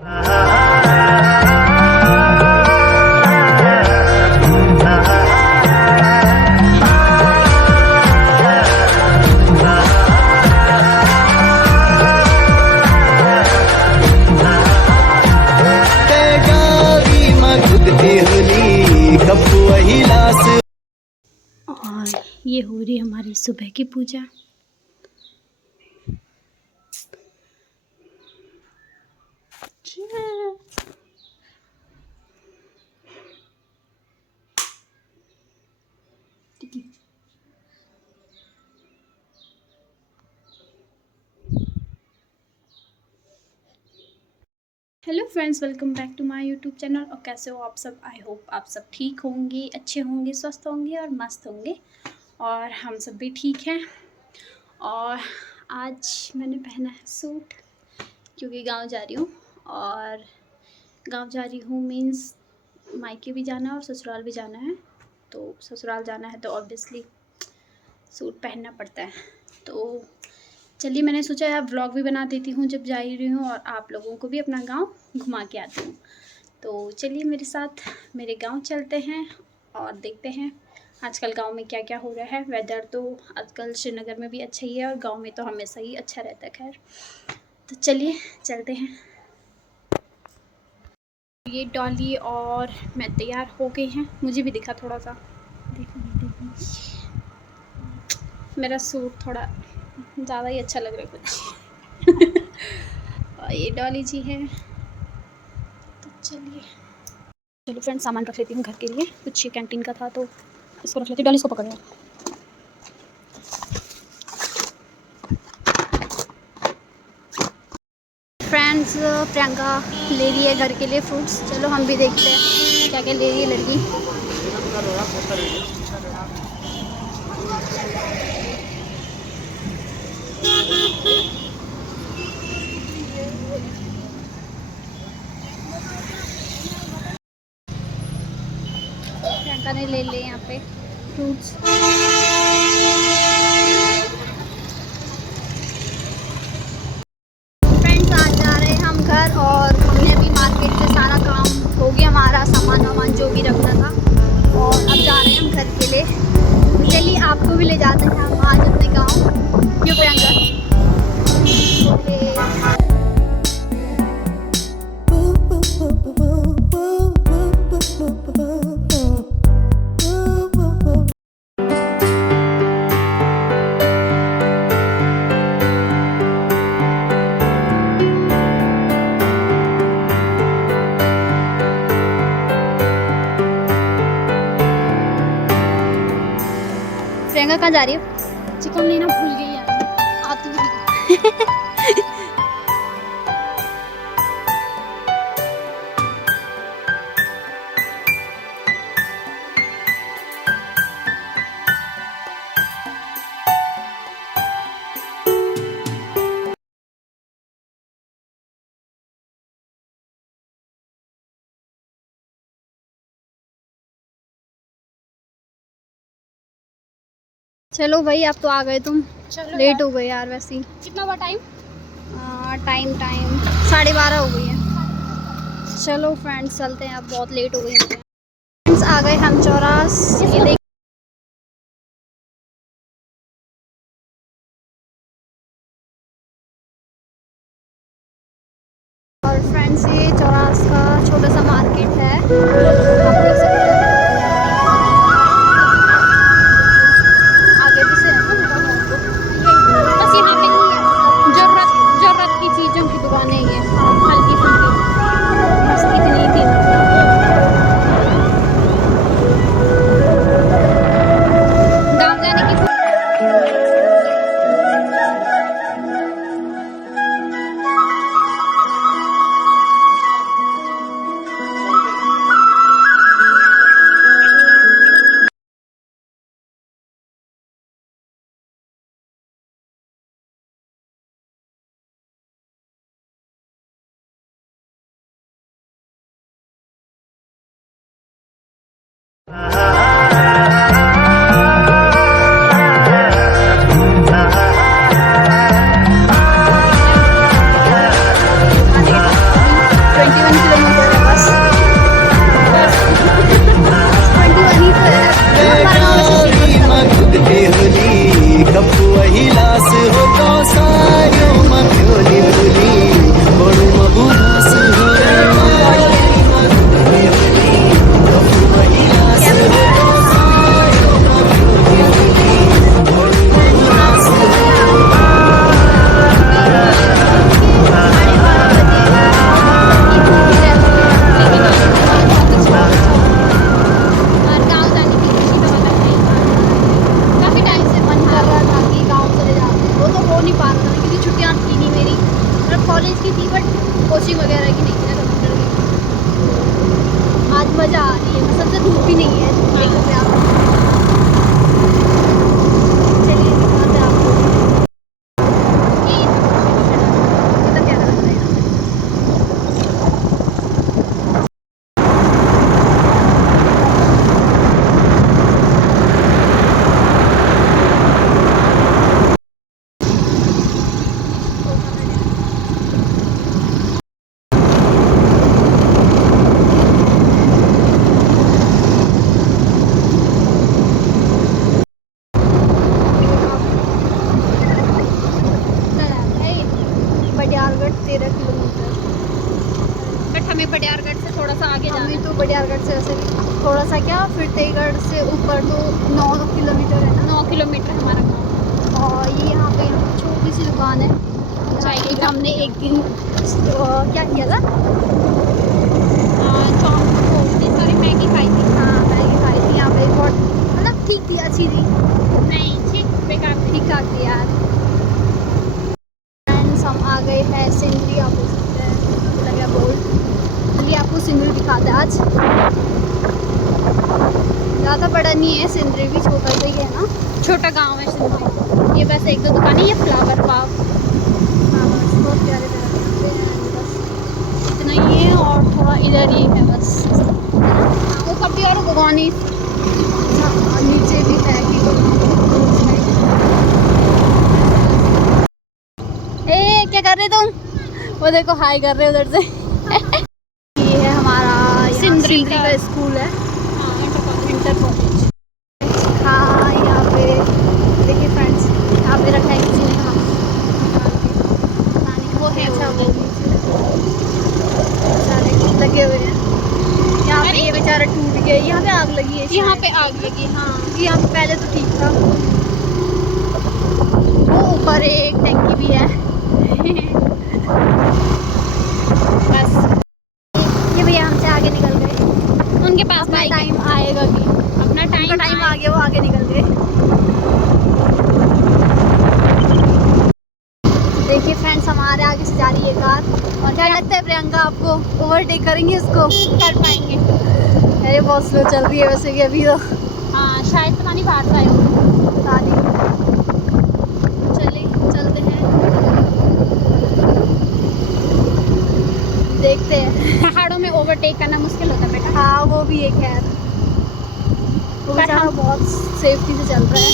और ये हो रही हमारी सुबह की पूजा। Hello friends, welcome back to my YouTube channel. और कैसे हो आप सब? आई होप आप सब ठीक होंगे, अच्छे होंगे, स्वस्थ होंगे और मस्त होंगे। और हम सब भी ठीक हैं। और आज मैंने पहना है सूट क्योंकि गांव जा रही हूँ। और गांव जा रही हूँ मीन्स मायके भी जाना है और ससुराल भी जाना है। तो ससुराल जाना है तो ऑब्वियसली सूट पहनना पड़ता है। तो चलिए, मैंने सोचा यार व्लॉग भी बना देती हूँ जब जा ही रही हूँ और आप लोगों को भी अपना गांव घुमा के आती हूँ। तो चलिए मेरे साथ मेरे गांव चलते हैं और देखते हैं आजकल गांव में क्या क्या हो रहा है। वेदर तो आजकल श्रीनगर में भी अच्छा ही है और गांव में तो हमेशा ही अच्छा रहता है। खैर, तो चलिए चलते हैं। ये डॉली और मैं तैयार हो गई हैं। मुझे भी दिखा थोड़ा सा, देखो मेरा सूट थोड़ा ज़्यादा ही अच्छा लग रहा है कुछ। और ये डॉली जी है। तो चलो फ्रेंड्स, सामान रख लेती हूँ घर के लिए। कुछ कैंटीन का था तो इसको रख लेती हूँ। डॉली इसको पकड़ो। फ्रेंड्स, प्रियंका ले रही है घर के लिए फ्रूट्स। चलो हम भी देखते हैं क्या क्या ले रही है लड़की। प्रियंका ने ले लिए यहाँ पे फ्रूट्स। फ्रेंड्स, आज जा रहे हैं हम घर और हमने अभी मार्केट से सारा काम हो गया, हमारा सामान वामान जो भी रखना था। और अब जा रहे हैं हम घर के लिए। चलिए आपको भी ले जाते हैं हम आज अपने गाँव। क्यों प्रियंका? प्रियंका कहाँ जा रही हो? चिकन लेना भूल गई यार, आती हुई। चलो भाई, अब तो आ गए तुम। लेट हो गए यार वैसे ही। कितना हुआ टाइम? टाइम 12:30 हो गई है। चलो फ्रेंड्स चलते हैं, अब बहुत लेट हो गई है। फ्रेंड्स आ गए हम चौरास। ये और फ्रेंड्स ये चौरास का छोटा सा मार्केट है। आप देख सकते हैं। आगे भी से है ना, बस यहाँ पे नहीं है, जरूरत की चीज़ों की दुकानें ही है, हल्की फुल्की। बस इतनी ही थी गाँव जाने की 21 किलोमीटर है बस। बस 21 ही तो है। हमारा गाँव वैसे सीधी माँ है। खुद के होली कपू वही लास हो तो सायो माँ क्योली बोली बड़ू मबू दास हो बॉडी है। कपू वही लास कैसे हो दिखा तो है सायो माँ क्योली बोली बड़ू मबू दास हो साढ़े 12 बजे सबकी छुट्टी रहती है, लेकिन आज के बाद बहुत अच्छा और गाँव जाने की खुशी तो अलग है। काफ़ी टाइम से मन कर रहा था कि गाँव चले जाते, वो तो हो नहीं पा रहा था ना क्योंकि छुट्टियाँ थी नहीं मेरी, मतलब कॉलेज की थी बट कोचिंग वगैरह की नहीं थी ना कंप्यूटर की। आज मज़ा आ रही है, मतलब से धूप भी नहीं है, देखो पे आप। चलिए दिखाते हैं आपको ये कितना प्यारा लग रहा है। बडियारगढ़ 13 किलोमीटर, बट हमें बडियारगढ़ से थोड़ा सा आगे जाना है। तो बडियारगढ़ से ऐसे भी थोड़ा सा क्या, फिर तेईगढ़ से ऊपर तो 9 किलोमीटर है ना। 9 किलोमीटर हमारा गाँव। और ये यहाँ पे छोटी सी दुकान है चाय की। हमने एक दिन क्या किया था, सॉरी मैगी खाई थी। हाँ मैगी खाई थी यहाँ पे, बहुत मतलब ठीक थी, अच्छी थी। नहीं ठीक बेकार, ठीक ठाक थी यार। फ्रेंड्स हम आ गए हैं सिंदरी, आप बोल सकते हैं, लग गया बोर्ड। चलिए आपको सिंदरी दिखाते हैं आज। ज़्यादा बड़ा नहीं है सिंदरी, भी छोटा सा ही है ना, छोटा गांव है सिंदरी। ये बस एक दो दुकानें, ये फ्लावर पाव। हाँ बस बहुत प्यारे प्यारे लगते हैं बस, इतना ही है और थोड़ा इधर ही है बस। हाँ वो कभी और भगवानी नीचे भी है कि ए क्या कर रहे तुम, वो देखो हाई कर रहे उधर से। ये है हमारा सिंदरी का स्कूल है, इंटर कॉलेज। हाँ यहाँ पे देखिए फ्रेंड्स, यहाँ पे रखा है किसी ने, हाँ वो है अच्छा, वो बेचारे लगे हुए हैं यहाँ पे। ये बेचारा टूट गया, यहाँ पे आग लगी है, यहाँ पे आग लगी। हाँ यहाँ पे पहले तो ठीक था, वो ऊपर एक टंकी भी है। बस ये भैया हमसे आगे निकल गए, उनके पास टाइम आएगा कि अपना टाइम आ गया, वो आगे निकल गए। देखिए फ्रेंड्स हमारे आगे से जा रही है कार, और क्या लगता है प्रियंका आपको, ओवरटेक करेंगे उसको? कर पाएंगे। अरे बहुत स्लो चल रही है वैसे भी अभी तो। हाँ शायद पता नहीं बाहर से आए हो, पता नहीं। चलिए चलते हैं, देखते हैं। पहाड़ों में ओवरटेक करना मुश्किल होता है बेटा। हाँ वो भी एक है, वो बेचारा बहुत सेफ्टी से चल रहा है।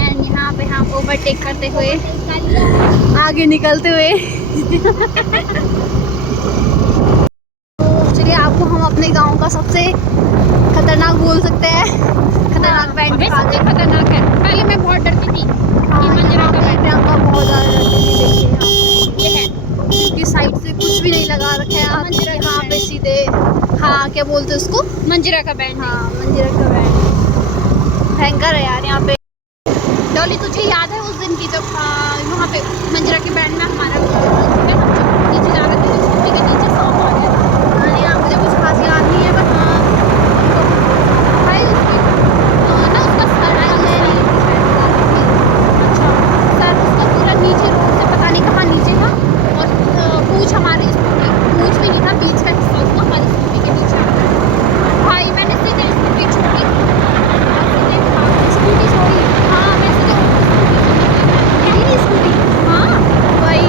एंड यहाँ पे हम ओवरटेक करते हुए आगे निकलते हुए तो चलिए आपको हम अपने गांव का सबसे खतरनाक बोल सकते हैं, खतरनाक बैंड दिखाते हैं। खतरनाक है, पहले मैं बहुत डरती थी कि मंजरा का बैंड, प्रियंका बहुत ज़्यादा डरती थी। देखिए ये है क्योंकि साइड से कुछ भी नहीं लगा रखा है मंजीरा, यहाँ पे सीधे। हाँ क्या बोलते हैं उसको, मंजीरा का बैंड। हाँ मंजीरा का बैंड भयंकर है यार यहाँ पे। डॉली तुझे याद है उस दिन की जब वहाँ पे मंजीरा के बैंड में हमारा नीचे जा रहे थे, स्कूटी के नीचे सॉन्ग आ गया था। हाँ यार मुझे कुछ खास याद नहीं है, बट हाँ भाई उसकी ना उसका सर अच्छा सर उसका पूरा नीचे रोड से पता नहीं कहाँ नीचे था, और पूछ हमारे स्कूटी, पूछ भी नहीं था, बीच का हिस्सा उसका हमारी स्कूटी के नीचे आ गया। भाई मैंने सीधे स्कूटी छोड़ी, स्कूटी छोड़ी। हाँ मैं सीधे मेरी स्कूटी। हाँ भाई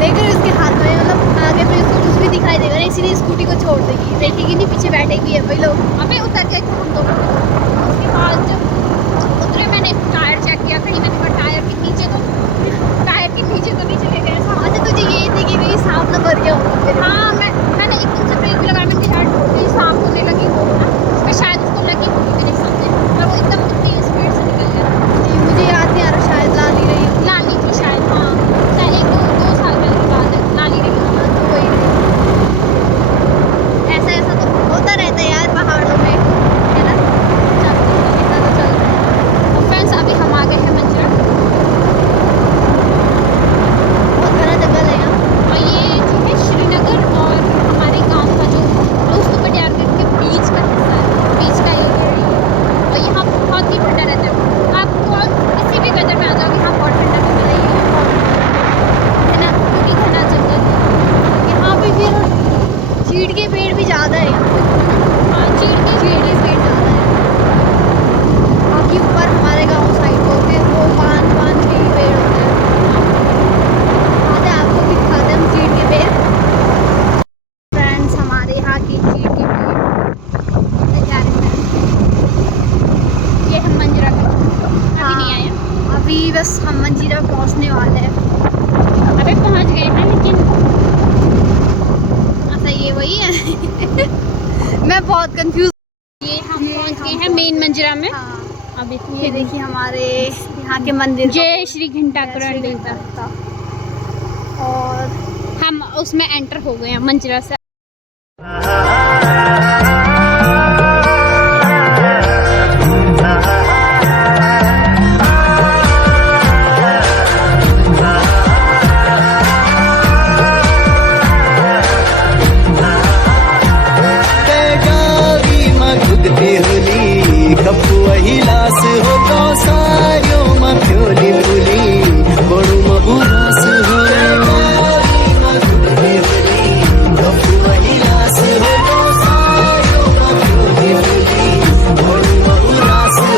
देख रहे उसके हाथ में, मतलब आगे फिर उसको कुछ भी दिखाई देगा नहीं, इसीलिए स्कूटी को छोड़ देगी, देखेगी नहीं पीछे बैठे भी है भाई लोग। अबे उतर गए थे हम दोनों, उसके बाद जब उतरे मैंने टायर चेक किया, कहीं मैंने कहा टायर के नीचे तो नहीं चले गए। अच्छा तुझे ये थी कि मेरी सांप ना भर गया होगा। हाँ चीड़ के पेड़ भी ज़्यादा है यहाँ पे। हाँ, चीड़ के पेड़ ज़्यादा है। बाकी ऊपर हमारे गांव साइड को फिर वो पान के ही पेड़ होते हैं। आते आपको भी दिखाते हैं हम चीड़ के पेड़। फ्रेंड्स, हमारे यहाँ की चीड़ के पेड़ क्या कहते हैं। ये हम मंजरा का अभी नहीं आए, अभी बस हम मंजीरा पहुँचने वाले हैं। अभी पहुंच गए हैं, लेकिन अच्छा ये वही है। मैं बहुत कंफ्यूज। ये हम पहुंच गए हैं मेन मंजरा में। हाँ, अभी ये देखिए हमारे यहाँ के मंदिर का जय श्री घंटाकरण श्री देवता। देवता। और हम उसमें एंटर हो गए हैं मंजरा से। कपू वही लास हो तो सारियों में फ्योली फुली बड़ू मबुरास हो कपू वही लास हो तो सारियों में फ्योली फुली बड़ू मबुरास हो।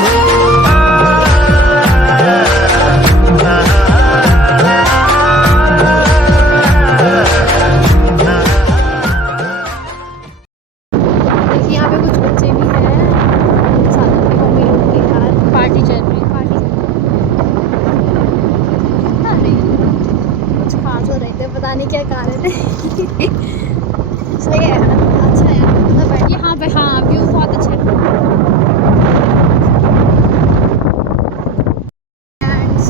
देखिए यहाँ पे कुछ बच्चे भी हैं, उनके साथ अपनी मम्मी लोग के साथ पार्टी चल रही है। पार्टी नहीं कुछ खास हो रहे थे, पता नहीं क्या कारण है। सही है, अच्छा है मतलब बैठ यहाँ पे हाँ व्यू बहुत अच्छा है। फ्रेंड्स,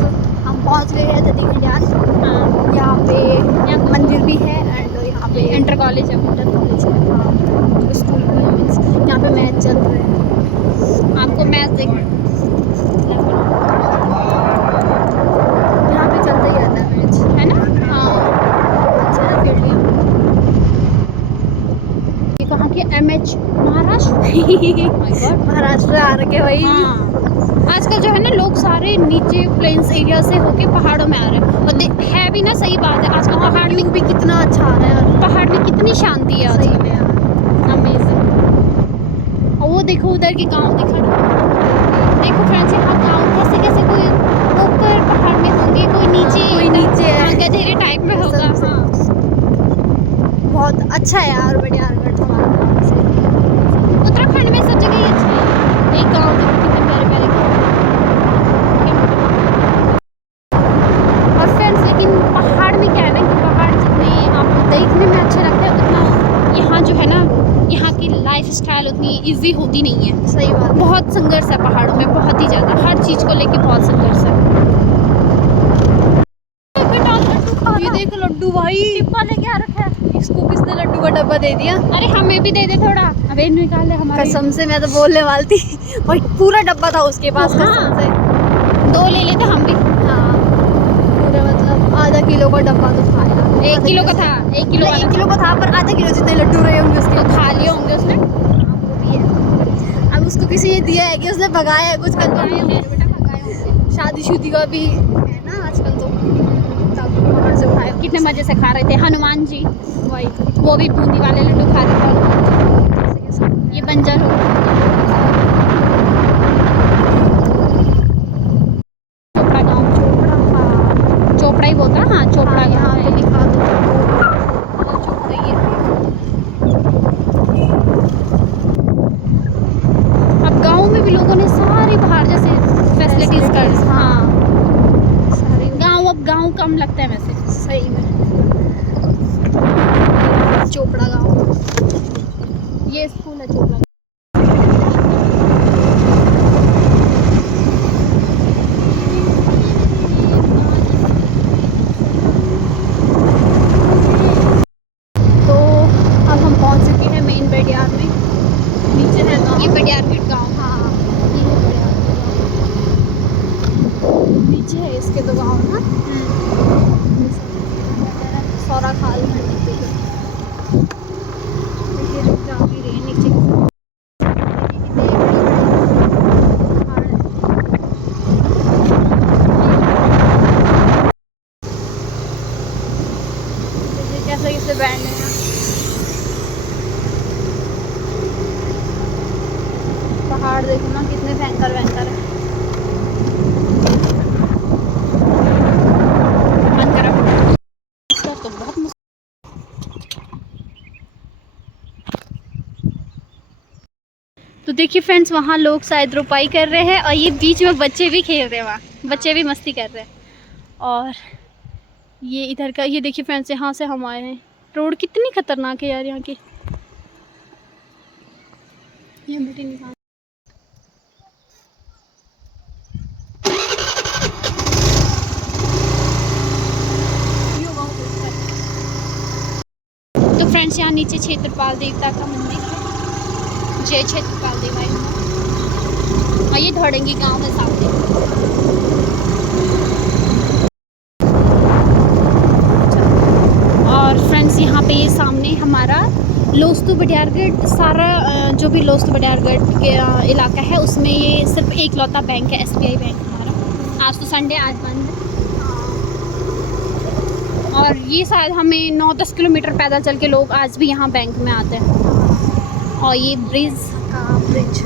हम पहुँच गए हैं ददी घंटियाल। हाँ, यहाँ पे यहाँ मंदिर भी है एंड यहाँ पे इंटर कॉलेज है। इंटर कॉलेज है। हाँ, स्कूल मीन्स यहाँ पे मैच चल रहे हैं। आपको मैच देखना यहाँ पे चलता ही रहता है मैच, है ना। हाँ, अच्छा है फिर भी। ये कहाँ के MH Maharashtra. My God। Maharashtra आ रखे भाई। हाँ, आजकल जो है ना लोग सारे नीचे प्लेन्स एरिया से होके पहाड़ों में आ रहे हैं, और है भी ना, सही बात है। आजकल पहाड़ में भी कितना अच्छा आ रहा है यार, पहाड़ में कितनी शांति है सही में यार। अमेजिंग। और वो देखो उधर के गांव दिखा रहा है। देखो फ्रेंड्स, यहाँ गांव कैसे कैसे, कोई ऊपर पहाड़ में होंगे, कोई नीचे, कोई नीचे है। हाँ, गधेरे टाइप में होगा। सब- हाँ, बहुत अच्छा है यार, बढ़िया हमारा गाँव से। उत्तराखंड में सब जगह ही अच्छा है। एक गांव देखो कितने प्यारे प्यारे गाँव। और फ्रेंड्स, लेकिन पहाड़ में क्या है ना कि पहाड़ जितने आपको देखने में अच्छे लगते हैं, उतना यहाँ जो है ना, यहाँ की लाइफ स्टाइल उतनी इजी होती नहीं है। सही बात है। बहुत संघर्ष है पहाड़ों में, बहुत ही ज़्यादा, हर चीज़ को लेके बहुत संघर्ष है। ये देख लड्डू भाई, डिब्बा लेके आ रखा है। इसको किसने लड्डू का डब्बा दे दिया? अरे हमें भी दे दे थोड़ा। अबे निकाले हमारे। कसम से मैं तो बोलने वाली थी भाई, पूरा डब्बा था उसके पास। हाँ। कसम से। 2 ले लेते हम भी। हाँ, पूरा मतलब आधा किलो का डब्बा तो था यार। 1 किलो का था, 1 किलो मतलब वाला 1 किलो का था, पर आधा किलो जितने लड्डू रहे होंगे उसके। तो खा लिए होंगे उसने। हाँ, वो भी है। अब उसको किसी ने दिया है कि उसने भगाया है कुछ करके। शादी का भी है ना आजकल, तो तब बाहर से उठाए कितने मजे से खा रहे थे हनुमान जी, वही तो। वो भी बूंदी वाले लड्डू खा रहे थे। ये बंजर हो चोपड़ा गाँव, चोपड़ा, हाँ चोपड़ा ही बोलता है। हाँ, चोपड़ा हाँ, यहाँ गाँव पे है। लिखा दो चोपड़ा ही है। अब गाँव में भी लोगों ने सारी बाहर जैसे फैसिलिटीज कर, हाँ, सारी गाँव अब गाँव कम लगता है वैसे। सही में। चोपड़ा गाँव, ये स्कूल है चोपड़ा। तो अब हम पहुंच चुके हैं मेन बेडियार में। नीचे है गाँव। ये बडियारगढ़ गाँव। हाँ, ये है बेडियार गाँव। नीचे है इसके तो गाँव ना, सौरा खाल में। देखिए जा भी रहे हैं नीचे। पहाड़ देखो ना कितने भयंकर भयंकर है। मन करा इसका तो बहुत तो देखिए फ्रेंड्स, वहाँ लोग शायद रोपाई कर रहे हैं और ये बीच में बच्चे भी खेल रहे हैं, वहाँ बच्चे भी मस्ती कर रहे हैं। और ये इधर का ये देखिए फ्रेंड्स, यहाँ से हम आए हैं। रोड कितनी खतरनाक है यार यहाँ की। ये मिट्टी निकाल तो फ्रेंड्स, यहाँ नीचे क्षेत्रपाल देवता का मंदिर है। जय क्षेत्रपाल देवाय नमः। और ये धौड़ंगी गांव है सामने। और फ्रेंड्स, यहाँ पे ये सामने हमारा लोस्तु बडियारगढ़ सारा जो भी लोस्तु बडियारगढ़ के इलाका है उसमें ये सिर्फ एक लौता बैंक है, SBI बैंक हमारा। आज तो संडे, आज बंद है। और ये शायद हमें 9-10 किलोमीटर पैदल चल के लोग आज भी यहाँ बैंक में आते हैं। और ये ब्रिज ब्रिज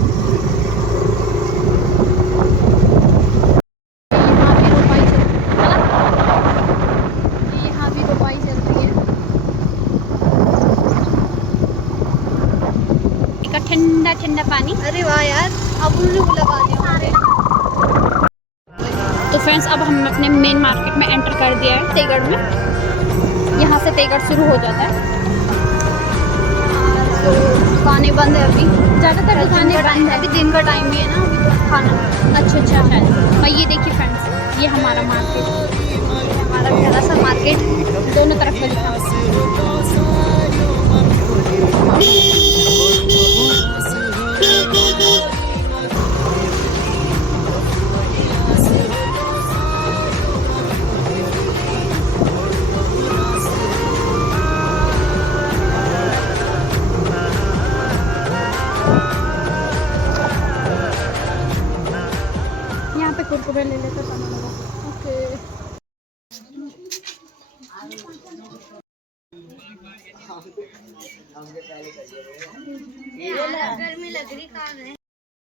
यहाँ भी रोपाई चल रही है। का ठंडा ठंडा पानी। अरे वाह यार, अब उन्होंने वो लगा दिया हमारे। तो फ्रेंड्स, अब हम अपने मेन मार्केट में एंटर कर दिया है, तेगड़ में। यहाँ से तेगड़ शुरू हो जाता है। तो दुकानें बंद है अभी, ज़्यादातर दुकानें बंद है। अभी दिन का टाइम भी है ना, अभी तो खाना। अच्छा शायद। और ये देखिए फ्रेंड्स, ये हमारा मार्केट, हमारा प्यारा सा मार्केट दोनों तरफ का दिखा। यहाँ पे कुरकुरे ले लेते सामान लोग। ओके। गर्मी लग रही कहाँ है।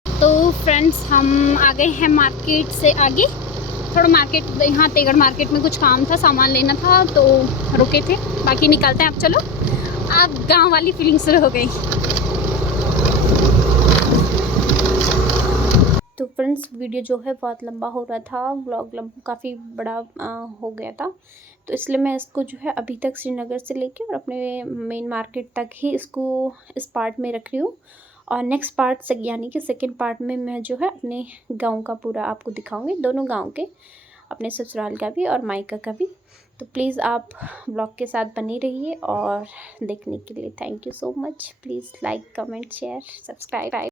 तो फ्रेंड्स, हम आ गए हैं मार्केट से आगे। थोड़ा मार्केट, यहाँ तेगड़ मार्केट में कुछ काम था, सामान लेना था तो रुके थे। बाकी निकलते हैं अब। चलो, अब गांव वाली फीलिंग शुरू हो गई। तो फ्रेंड्स, वीडियो जो है बहुत लंबा हो रहा था, व्लॉग काफ़ी बड़ा हो गया था, तो इसलिए मैं इसको जो है अभी तक श्रीनगर से लेके और अपने मेन मार्केट तक ही इसको इस पार्ट में रख रही हूँ। और नेक्स्ट पार्ट यानी कि सेकंड पार्ट में मैं जो है अपने गांव का पूरा आपको दिखाऊंगी, दोनों गांव के, अपने ससुराल का भी और मायका का भी। तो प्लीज़ आप ब्लॉग के साथ बने रहिए और देखने के लिए thank you so much. Please like, comment, share, subscribe.